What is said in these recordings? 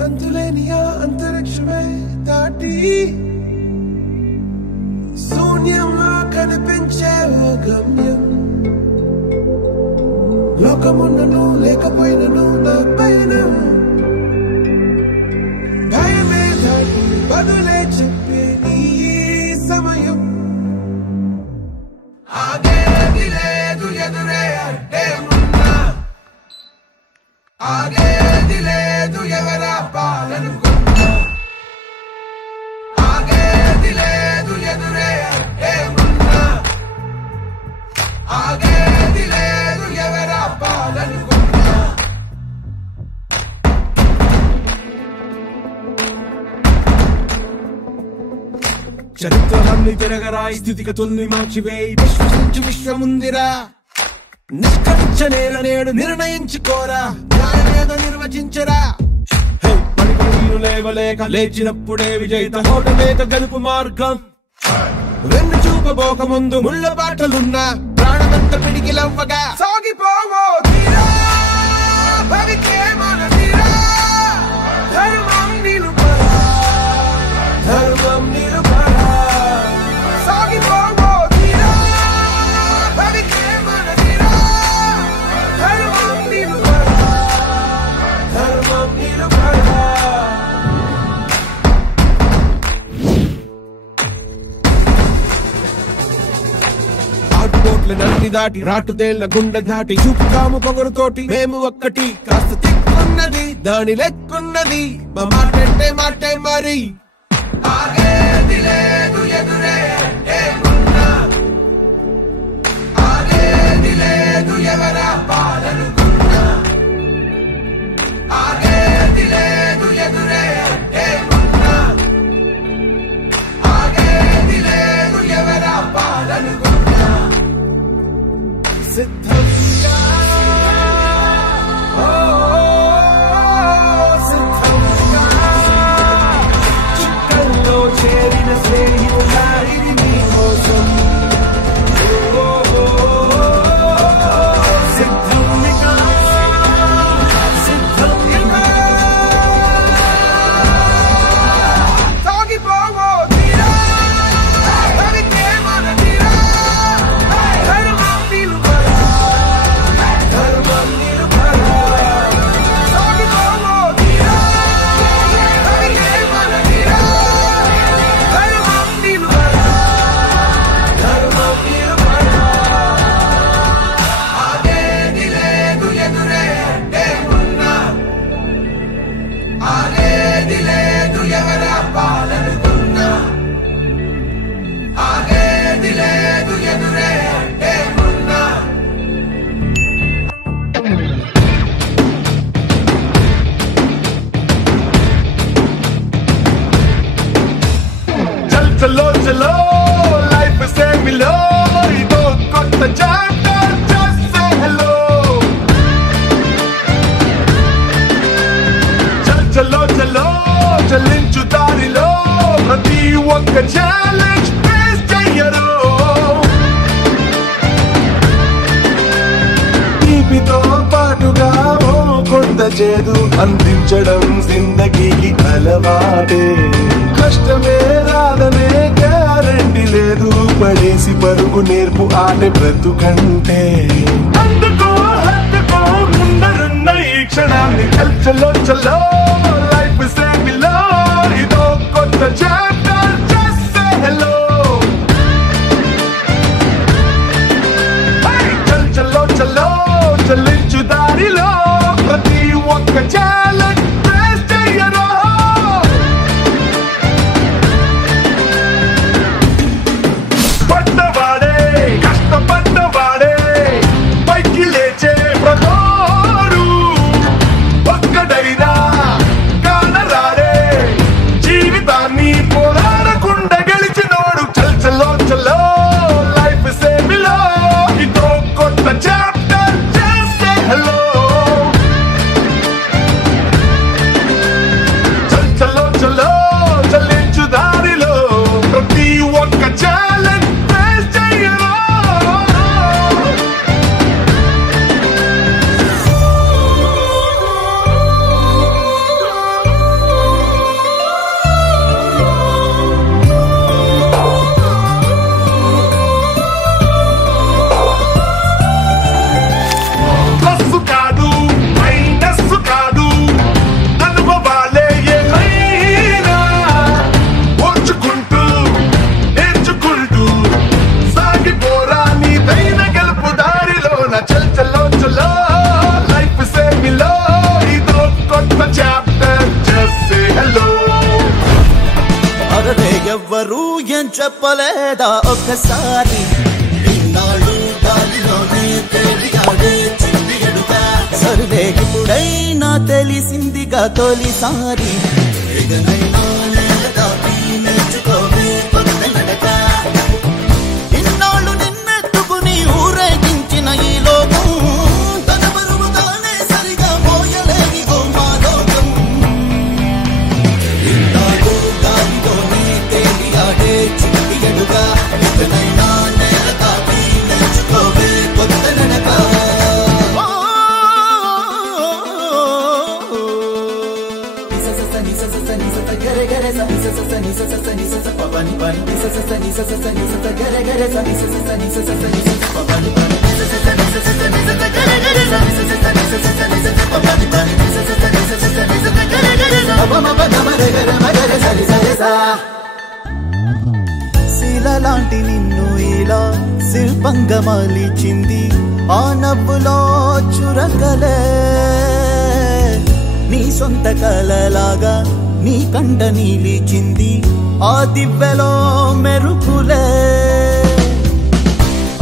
అంతులేనియా అంతరిక్షమే దాటి శూన్యంలో కనిపించే ఓ గమ్యం లోకమున్నను లేకపోయినను నా పయనం భయమే దాటి బదులే చెప్పే నీ సమయం ఆగేది లేదు ఎదురే అంటే ఉన్నా ఆగేది లేదు ఎవరా పాలనుకున్నా ఆగేది లేదు ఎదురే అంటే ఉన్నా ఆగేది లేదు ఎవరా పాలనుకున్నా చరిత్రలన్నీ తిరగరాయి స్థితిగతుల్ని మార్చివేయి విశ్వసించి విశ్వముందిరా నిష్కరించ నేల నేడు నిర్ణయించుకోరా న్యాయమేదో నిర్వచించరా పడిపడి లేవలేక లేచినప్పుడే విజయిత హోటలేక గెలుపు మార్గం వెన్ను చూపబోక ముందు ముళ్ళ బాటలున్నా ప్రాణమంత పిడికిలవ్వగా సాగిపోవో తీరా భవికే మన తీరా ధర్మం నిలుపరా ధర్మం నిలుపరా సాగిపోవో తీరా భవికే మన తీరా ధర్మం నిలుపరా ధర్మం నిలుపరా నన్ని దాటి రాటుదేళ్ల గుండె దాటి చూపుతాము పొగరుతోటి మేము ఒక్కటి కాస్త తిక్కున్నది దాని లెక్కున్నది మా మాటంటే మాటే మరి ఆగేది లేదు ఎదురే అంటే ఉన్నా ఆగేది లేదు ఎవరా పాలనుకున్నా ఆగేది లేదు ఎదురే అంటే ఉన్నా ఆగేది లేదు ఎవరా పాలనుకున్నా సిద్ధంగా సిద్ధంగా చుక్కల్లో చేరిన స్నేహితులారిని మీకోసం సిద్ధంగా సిద్ధంగా సాగిపోవో తీరా భవికే మన తీరా ధర్మం నిలుపరా ధర్మం నిలుపరా సాగిపోవో తీరా భవికే మన తీరా ధర్మం నిలుపరా ధర్మం నిలుపరా ఆగేది లేదు ఎదురే అంటే ఉన్నా ఆగేది లేదు ఎవరా పాలనుకున్నా ఆగేది లేదు ఎదురే అంటే ఉన్నా चल चलो चलो लाइफ से मिलो इदो కొత్త చాప్టర్ just say hello चल चलो चलो చలించు దారిలో ప్రతి ఒక్క ఛాలెంజ్ ఫేస్ చెయ్యరు తీపితో పాటుగా ఓ కొంత చేదు అందించడం జిందగీకి అలవాటే కష్టమే రాదనే గ్యారంటీ లేదు పడేసి పరుగు నేర్పు ఆటే బ్రతుకంటే అందుకో హత్తుకో ముందరున్న ఈ క్షణాన్ని చల్లో చల్లో లైఫ్ సే మిలో ఇదో కొత్త చాప్టర్ just say hello చల్లో చల్లో చలించు దారిలో ప్రతి ఒక్క ఛాలెంజ్ ఫేస్ చెయ్యరు పడ్డవాడే కష్టపడ్డవాడే పైకి లేచే ప్రతోడు ఒక్కడైనా కానరాడే జీవితాన్ని పోరాడకుండా గెలిచినోడు చల్లో చల్లో లైఫ్ సే మిలో ఇదో కొత్త చాప్టర్ just say hello ఏం చెప్పలేదా ఒక్కసారి ఇన్నాళ్ళు గాలిలోనే తేలియాడే చిన్ని ఎడుక సర్వే ఇప్పుడైనా తెలిసిందిగా తొలిసారి ఇకనైనా నేలదాటి నేర్చుకోవే కొత్త నడక ఇన్నాళ్ళు నిన్నెత్తుకుని ఊరేగించిన ఈ లోకం తన బరువుగానే సరిగా మోయలేని ఓ మాలోకం ఇన్నాళ్ళు గాలిలోనే తేలియాడే చిన్ని ఎడుక ఇకనైనా నేలదాటి నేర్చుకోవే కొత్త నడక శిలలాంటి నిన్ను ఇలా శిల్పంగా మలిచింది ఆ నవ్వులో చురకలే నీ సొంత కలలాగా నీ కంట నీలిచింది ఆ దివ్యలో మెరుపులే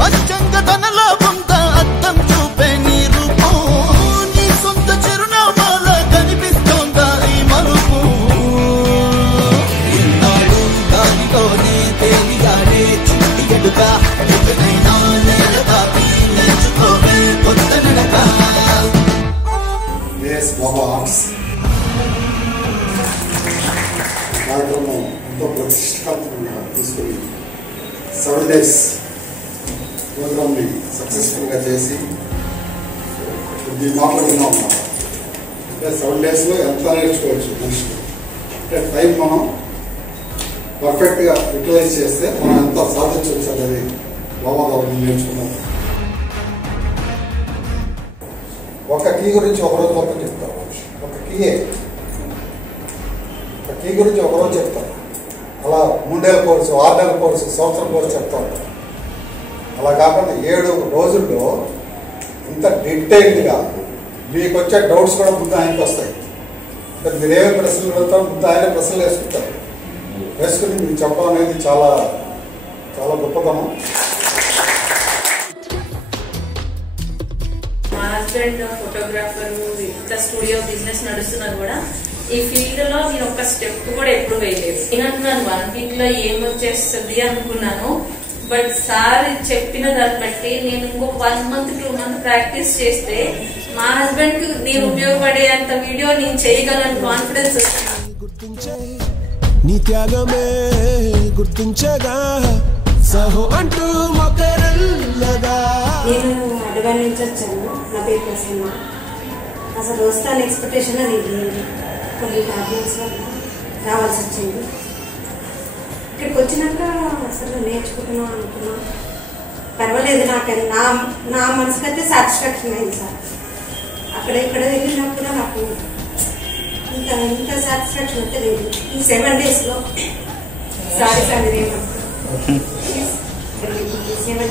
అచ్చంగా తనలో కొంత అద్దం చూపే నీ రూపం నీ సొంత చిరునామాల కనిపిస్తోందా ఈ మరుపు ఇన్నాడు గాలిలోనే తేలియాడే చిట్టి ఎడుక ఎక్కడైనా నేలదాటి నేర్చుకోవే కొత్త నడక బాబా ఆర్ట్స్ కార్యక్రమం ఎంతో ప్రతిష్టాత్మకంగా తీసుకుని 7 days ప్రోగ్రామ్ని సక్సెస్ఫుల్గా చేసి ఈ మాటలు విన్నాం అన్నమాట. అంటే 7 daysలో ఎంత నేర్చుకోవచ్చు మనిషి అంటే టైం మనం పర్ఫెక్ట్గా యూటిలైజ్ చేస్తే మనం ఎంత సాధించవచ్చు అనేది బాబా గారు నేర్చుకున్నాం. ఒక కీ గురించి ఒకరోజు మొత్తం చెప్తారు. ఒక కీ గురించి ఒకరోజు చెప్తారు. అలా 3 నెలల కోర్సు 6 నెలల కోర్సు సంవత్సరం కోర్సు చెప్తా ఉంటారు. అలా కాకుండా 7 రోజుల్లో ఇంత డీటెయిల్డ్గా మీకు వచ్చే డౌట్స్ కూడా ముందు ఆయనకి వస్తాయి. అంటే మీరేమి ప్రశ్నలు అడుగుతారో ముందు ఆయన ప్రశ్నలు వేసుకుని మీకు చెప్పడం అనేది చాలా చాలా గొప్పతనం. మా హస్బెండ్ ఫోటోగ్రాఫర్, ఇంత స్టూడియో బిజినెస్ నడుస్తున్నారు కూడా. ఈ ఫీల్డ్ లో నేను ఒక స్టెప్ కూడా ఎప్పుడు వేయలేదు. నేను అనుకున్నాను 1 week లో ఏమొచ్చేస్తుంది అనుకున్నాను. బట్ సార్ చెప్పిన దాన్ని బట్టి నేను ఇంకొక 1 month 2 months ప్రాక్టీస్ చేస్తే మా హస్బెండ్ కి నేను ఉపయోగపడే అంత వీడియో నేను చేయగలను కాన్ఫిడెన్స్ వస్తుంది. నీ త్యాగమే గుర్తించగా సహో అంటూ మొక్కరల్లగా. నేను అడ్వాన్ నుంచి వచ్చాను. నా పేరు ప్రసన్న. అసలు వస్తాను ఎక్స్పెక్టేషన్ అది లేదు. కొన్ని ప్రాబ్లమ్స్ వల్ల రావాల్సి వచ్చింది. ఇక్కడికి వచ్చినాక అసలు నేర్చుకుంటున్నాం అనుకున్నా. పర్వాలేదు, నాకు నా మనసుకైతే సాటిస్ఫాక్షన్ అయింది సార్. అక్కడ ఇక్కడ వెళ్ళినప్పుడు నాకు ఇంత సాటిస్ఫాక్షన్ అయితే లేదు. ఈ 7 daysలో సారీ 7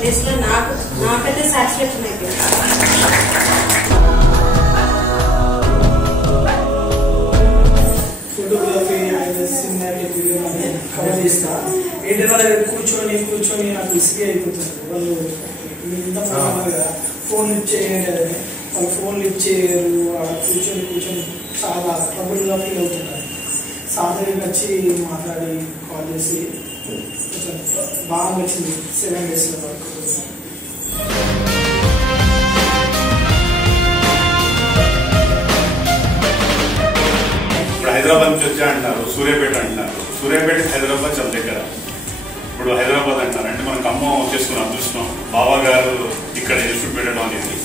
daysలో నాకైతే సాటిస్ఫాక్షన్ అయిపోయింది. Photography and cinematic video cover చేస్తా. ఏంటంటే వాళ్ళ దగ్గర కూర్చొని నాకు విసిగి అయిపోతుంది. వాళ్ళు ఇంత మామూలుగా ఫోన్ లిఫ్ట్ చేయండి, వాళ్ళు ఫోన్ లిఫ్ట్ చేయరు. కూర్చొని చాలా ట్రబుల్గా ఫీల్ అవుతున్నారు. సాధారణంగా వచ్చి మాట్లాడి కాల్ చేసి కొంచెం బాగా వచ్చింది 7 daysలో వరకు. హైదరాబాద్ నుంచి వచ్చా అంటారు, సూర్యాపేట అంటారు. సూర్యాపేట హైదరాబాద్ చాలా దగ్గర. ఇప్పుడు హైదరాబాద్ అంటారు అంటే మనం ఖమ్మం చేసుకున్న అదృష్టం. బాబా గారు ఇక్కడ ఇన్స్టిట్యూట్ పెట్టడం అనేది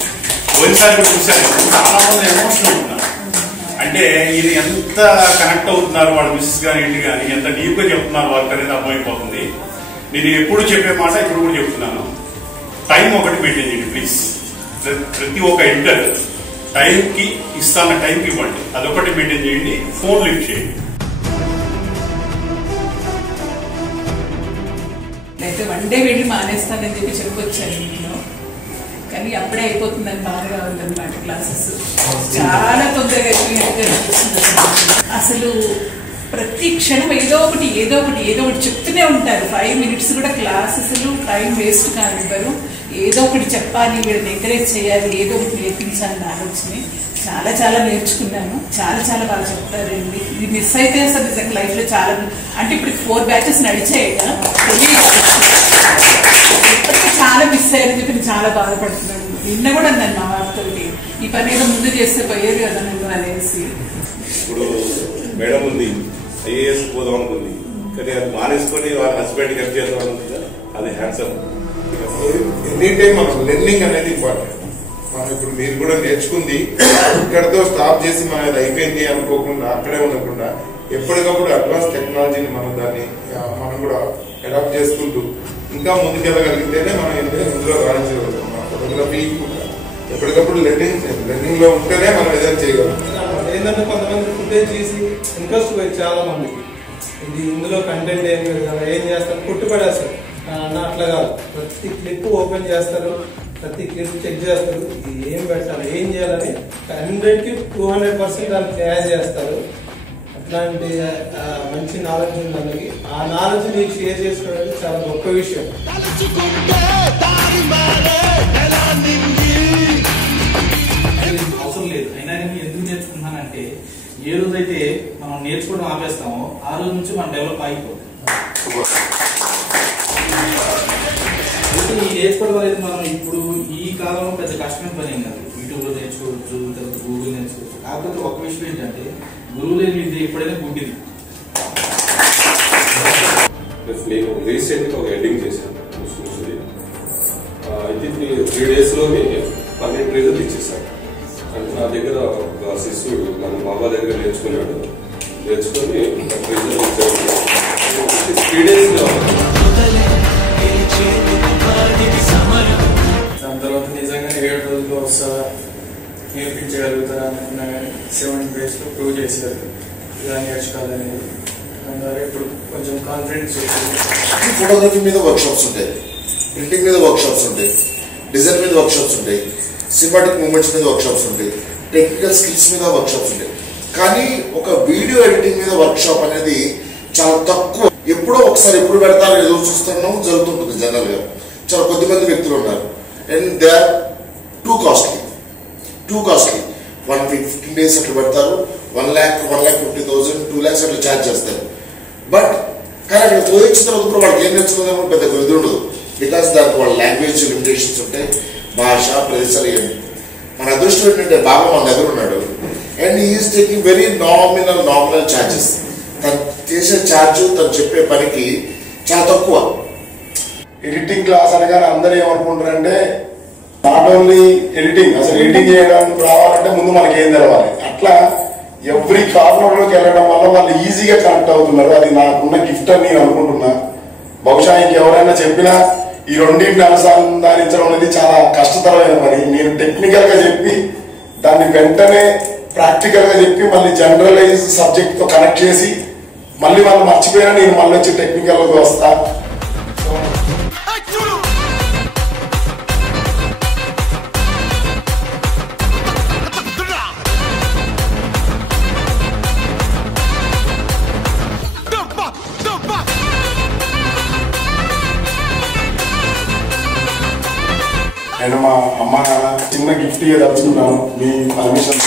పోయినసారి కూడా చూశాను. చాలా మంది ఎమోషనల్ ఉన్నారు. అంటే ఇది ఎంత కనెక్ట్ అవుతున్నారు వాళ్ళ మిస్సెస్ కానీ ఇంటి కానీ ఎంత డీప్గా చెప్తున్నారు వాళ్ళకి అనేది అర్థమైపోతుంది. నేను ఎప్పుడు చెప్పే మాట ఇప్పుడు కూడా చెప్తున్నాను. టైం ఒకటి మెయింటైన్ చేయండి ప్లీజ్. ప్రతి ఒక్క ఇంటర్ టైంకి ఇస్తాన్న టైంకి ఇవ్వండి. అదొకటి మెయింటైన్ చేయండి. ఫోన్ లిఫ్ట్ చేయండి. అయితే 1 day వెళ్ళి మానేస్తానని చెప్పి చెప్పొచ్చాను ఇంట్లో. కానీ అప్పుడే అయిపోతుందని బాగా ఉందన్నమాట క్లాసెస్. చాలా తొందరగా అనిపిస్తుంది. అసలు ప్రతి క్షణం ఏదో ఒకటి చెప్తూనే ఉంటారు. 5 minutes కూడా క్లాసెస్లు టైం వేస్ట్ కానివ్వరు. ఏదో ఒకటి చెప్పాలి, వీళ్ళని ఎంకరేజ్ చేయాలి, ఏదో ఒకటి నేర్పించాలని ఆలోచన. చాలా చాలా నేర్చుకున్నాను. చాలా బాగా చెప్తారండి. ఇది మిస్ అయితే అసలు నిజంగా లైఫ్లో చాలా, అంటే ఇప్పుడు 4 batches నడిచాయి కదా, ఇప్పటికీ చాలా మిస్ అయ్యారని చెప్పి చాలా బాధపడుతున్నాను. నిన్న కూడా అన్నాను మా వారితో, ఈ పని ఏదో ముందు చేస్తే పోయేది కదా నన్ను అనేసి. ఇప్పుడు మేడం ఉంది, ఐఏఎస్ పోదాం అనుకుంది, కానీ అది మానేసుకొని వాళ్ళ హస్బెండ్ హెల్ప్ చేద్దాం అనుకుంది. అది హ్యాండ్సమ్. ఎనీ టైం మనకు లెర్నింగ్ అనేది ఇంపార్టెంట్. మనం ఇప్పుడు మీరు కూడా నేర్చుకుంది ఇక్కడతో స్టాప్ చేసి మనది అయిపోయింది అనుకోకుండా, అక్కడే ఉండకుండా ఎప్పటికప్పుడు అడ్వాన్స్ టెక్నాలజీని మనం కూడా అడాప్ట్ చేసుకుంటూ ఇంకా ముందుకెళ్ళగలిగితేనే మనం ఇందులో రాణించగలుగుతాం. మన ఫోటోగ్రఫీ ఎప్పటికప్పుడు లెర్నింగ్ లో ఉంటేనే మనం ఏదైనా చేయగలుగుతాం. ఏంటంటే కొంతమంది ఫుటేజ్ చేసి ఇంట్రెస్ట్ పోయి చాలా మందికి ఇందులో కంటెంట్ ఏం లేదు కదా, ఏం చేస్తారు, కుట్టుపడేస్తారు. అట్లా కాదు, ప్రతి క్లిప్ ఓపెన్ చేస్తారు, ప్రతి క్లిప్ చెక్ చేస్తారు, ఏం పెట్టాలి, ఏం చేయాలని 100కి 200% దాన్ని తయారు చేస్తారు. అట్లాంటి మంచి నాలెడ్జ్ ఉంది మనకి. ఆ నాలెడ్జ్ నీకు షేర్ చేసుకోవడానికి చాలా గొప్ప విషయం. అవసరం లేదు. అయినా నేను ఎందుకు నేర్చుకుంటున్నానంటే, ఏ రోజైతే మనం నేర్చుకోవడం ఆపేస్తామో ఆ రోజు నుంచి మనం డెవలప్ అయిపోతాం. ఈ నేర్చుకోవడం అనేది మనం ఇప్పుడు ఈ కాలంలో పెద్ద కష్టమైన పని ఏం కాదు. యూట్యూబ్లో నేర్చుకోవచ్చు, తర్వాత గూగుల్ నేర్చుకోవచ్చు. కాకపోతే ఒక విషయం ఏంటంటే, గురువు లేని విద్య ఎప్పుడైనా గుడ్డిది. నేను రీసెంట్గా ఒక ఎడిటింగ్ చేశాను. అయితే 3 daysలోనే 12 రిజల్ట్ ఇచ్చేసాను. అంటే నా దగ్గర ఒక శిష్యుడు మన బాబా దగ్గర నేర్చుకున్నాడు. నేర్చుకొని రిజల్ట్ ఇచ్చాడు. 3 daysలో దాని తర్వాత నిజంగా 7 రోజుల్లో వస్తారా, నేర్పించగలుగుతారా అనుకున్నా కానీ 7 daysలో ప్రూవ్ చేశారు ఇలా నేర్చుకోవాలనేది. అందువల్ల ఇప్పుడు కొంచెం కాన్ఫిడెన్స్ వచ్చింది. ఫోటోగ్రఫీ మీద వర్క్షాప్స్ ఉంటాయి, ప్రింటింగ్ మీద వర్క్షాప్స్ ఉంటాయి, డిజైన్ మీద వర్క్షాప్స్ ఉంటాయి, సినిమాటిక్ మూమెంట్స్ మీద వర్క్షాప్స్ ఉంటాయి, టెక్నికల్ స్కిల్స్ మీద వర్క్షాప్స్ ఉంటాయి. కానీ ఒక వీడియో ఎడిటింగ్ మీద వర్క్షాప్ అనేది చాలా తక్కువ. ఎప్పుడో ఒకసారి ఎప్పుడు పెడతారో ఏదో చూస్తున్నాం జరుగుతుంటుంది. జనరల్ గా చాలా కొద్దిమంది వ్యక్తులు ఉన్నారు. And they are too costly. 115 days అట్లా పెడతారు. 1,50,000 2 lakhs అట్లా ఛార్జ్ చేస్తారు. బట్ కానీ అక్కడ పోయించిన తర్వాత కూడా వాళ్ళకి ఏం నేర్చుకుందామో పెద్ద ఇది ఉండదు. బికాస్ దానికి వాళ్ళ లాంగ్వేజ్ లిమిటేషన్స్ ఉంటాయి, భాష, ప్రదేశాలు ఏమి. మన అదృష్టం ఏంటంటే బాబా మన దగ్గర ఉన్నాడు. And is taking very nominal charges. తను చేసే ఛార్జ్, తను చెప్పే పనికి చాలా తక్కువ. ఎడిటింగ్ క్లాస్ అనగానే అందరూ ఏమనుకుంటారంటే, నాట్ ఓన్లీ ఎడిటింగ్, అసలు ఎడిటింగ్ చేయడానికి రావాలంటే ముందు మనకి ఏం తెలవాలి. అట్లా ఎవ్రీ కార్నర్లోకి వెళ్ళడం వల్ల వాళ్ళు ఈజీగా కనెక్ట్ అవుతున్నారు. అది నాకున్న గిఫ్ట్ అని నేను అనుకుంటున్నా. బహుశా ఇంకెవరైనా చెప్పినా ఈ రెండింటిని అనుసంధానించడం అనేది చాలా కష్టతరమైన పని. నేను టెక్నికల్ గా చెప్పి దాన్ని వెంటనే ప్రాక్టికల్ గా చెప్పి మళ్ళీ జనరలైజ్ సబ్జెక్ట్ తో కనెక్ట్ చేసి మళ్ళీ వాళ్ళు మర్చిపోయినా నేను మళ్ళీ వచ్చి టెక్నికల్ గా వస్తా. నేను మా అమ్మ నాన్న చిన్న గిఫ్ట్ ఇవ్వదలుచుకున్నాను మీ పర్మిషన్.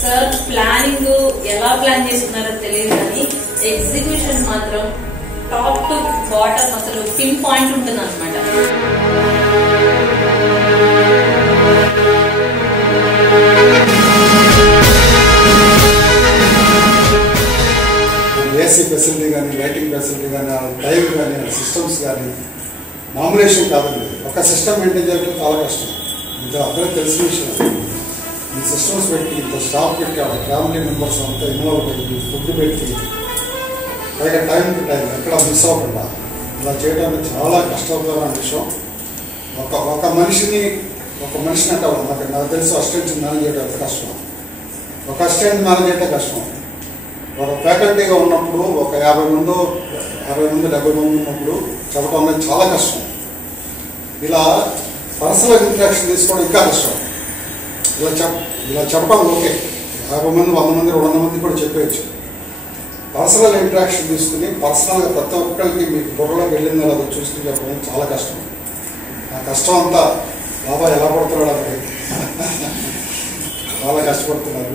సార్ ప్లానింగ్ ఎలా ప్లాన్ చేసుకున్నారో తెలియదు, కానీ ఎగ్జిక్యూషన్ మాత్రం టాప్ టు బాటమ్ అసలు పిన్ పాయింట్ ఉంటుంది అనమాట. ఏసీ ఫెసిలిటీ కానీ, లైటింగ్ ఫెసిలిటీ కానీ, టైం కానీ, సిస్టమ్స్ కానీ మామూలు విషయం కాదండి. ఒక సిస్టమ్ మెయింటైన్ చేయడం చాలా కష్టం. ఇంకా అందరూ తెలిసిన విషయం. ఈ సిస్టమ్స్ పెట్టి ఇంత స్టాఫ్ పెట్టి ఆ ఫ్యామిలీ మెంబర్స్ అంతా ఇన్వాల్వ్ అయ్యి ఫుడ్ పెట్టి పైగా టైం టు టైం ఎక్కడ మిస్ అవ్వకుండా ఇలా చేయడానికి చాలా కష్టమైన విషయం. ఒక మనిషిని అంటే నాకు తెలిసి అసిస్టెంట్ మేనేజ్ చేయడం ఎంత కష్టం. ఒక అసిస్టెంట్ మేనేజ్ అయితే కష్టం. ఒక ఫ్యాకల్టీగా ఉన్నప్పుడు ఒక 50 మంది 60 మంది 70 మంది ఉన్నప్పుడు చెప్పడం అనేది చాలా కష్టం. ఇలా పర్సనల్ ఇంట్రాక్షన్ తీసుకోవడం ఇంకా కష్టం. ఇలా చెప్పడం ఓకే, 50 మంది 100 మంది 200 మంది కూడా చెప్పేయచ్చు. పర్సనల్ ఇంట్రాక్షన్ తీసుకుని పర్సనల్గా ప్రతి ఒక్కరికి మీకు బుర్రలోకి వెళ్ళిందో అది చూసుకుని చెప్పడం చాలా కష్టం. ఆ కష్టం అంతా బాబా ఎలా పడుతున్నాడు అంటే చాలా కష్టపడుతున్నారు.